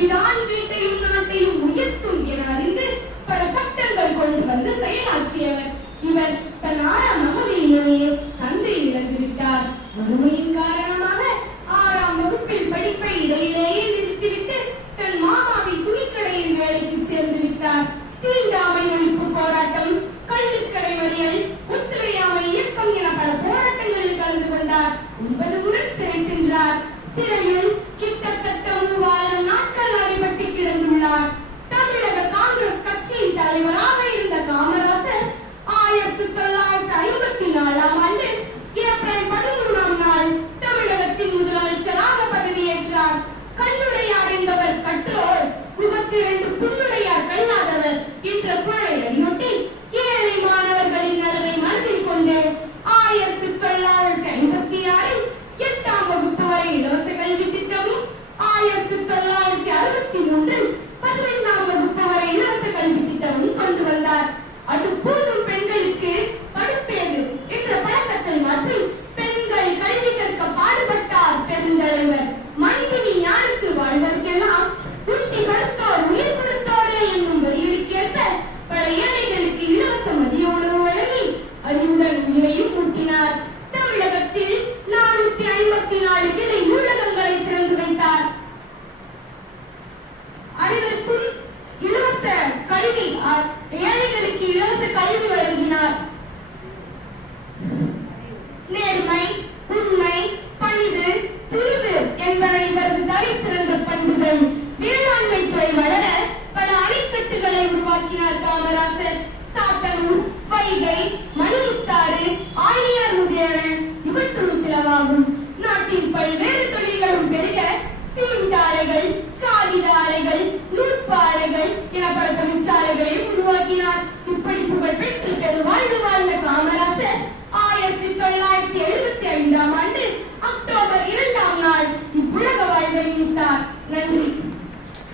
விடால் வீட்டையும் நாட்டையும் உயர்த்தும் என அறிந்து பல சட்டங்கள் கொண்டு வந்து செயலாற்றியவர். இவர் தன் ஆறாம் அமலியிலேயே தந்தை இழந்து விட்டார் வறுமையை தமிழகத்தில் நானூத்தி ஐம்பத்தி நாலு கிளை